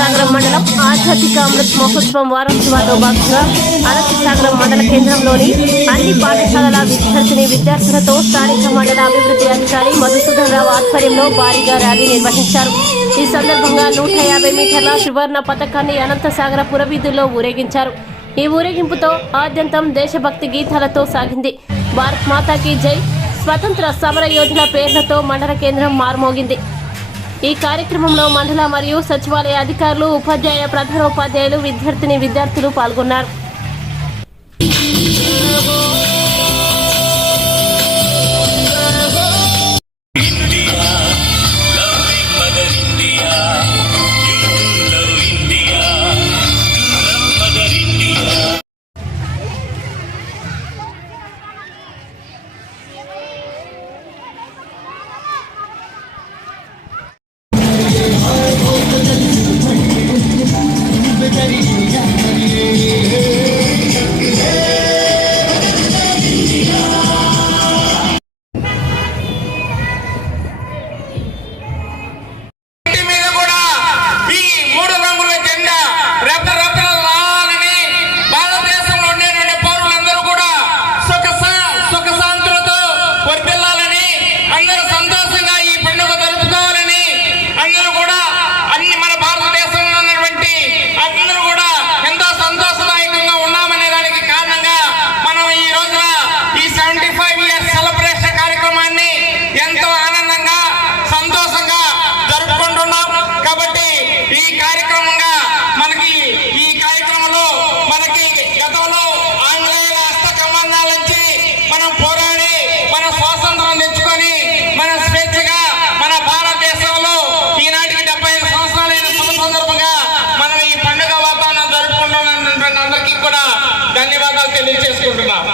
అనంతసాగరం మండలం ఆధ్యాత్మిక అమృత్ మహోత్సవం వారోత్సవాల్లో భాగంగా అనంతసాగరం మండల కేంద్రంలోని అన్ని పాఠశాలల విద్యార్థులతో స్థానిక మండల అభివృద్ధి అధికారి మధుసూదన్ రావు ఆధ్వర్యంలో భారీగా ర్యాలీ నిర్వహించారు. ఈ సందర్భంగా 150 మీటర్ల త్రివర్ణ పతాకాన్ని అనంతసాగర పురవీధుల్లో ఊరేగించారు. ఈ ఊరేగింపుతో ఆద్యంతం దేశభక్తి గీతాలతో సాగింది. భారత్ మాతాకి జై, స్వతంత్ర సమర యోధుల పేర్లతో మండల కేంద్రం మారుమోగింది. ఈ కార్యక్రమంలో మండల మరియు సచివాలయ అధికారులు, ఉపాధ్యాయ, ప్రధానోపాధ్యాయులు, విద్యార్థులు పాల్గొన్నారు. మనం పోరాడి మన స్వాతంత్రం తెచ్చుకొని మన స్వేచ్ఛగా మన భారతదేశంలో ఈనాటికి 75 సంవత్సరాలైన శుభ సందర్భంగా మనం ఈ పండుగ వాతావరణం జరుపుకుంటున్న అందరికీ కూడా ధన్యవాదాలు తెలియజేసుకుంటున్నాం.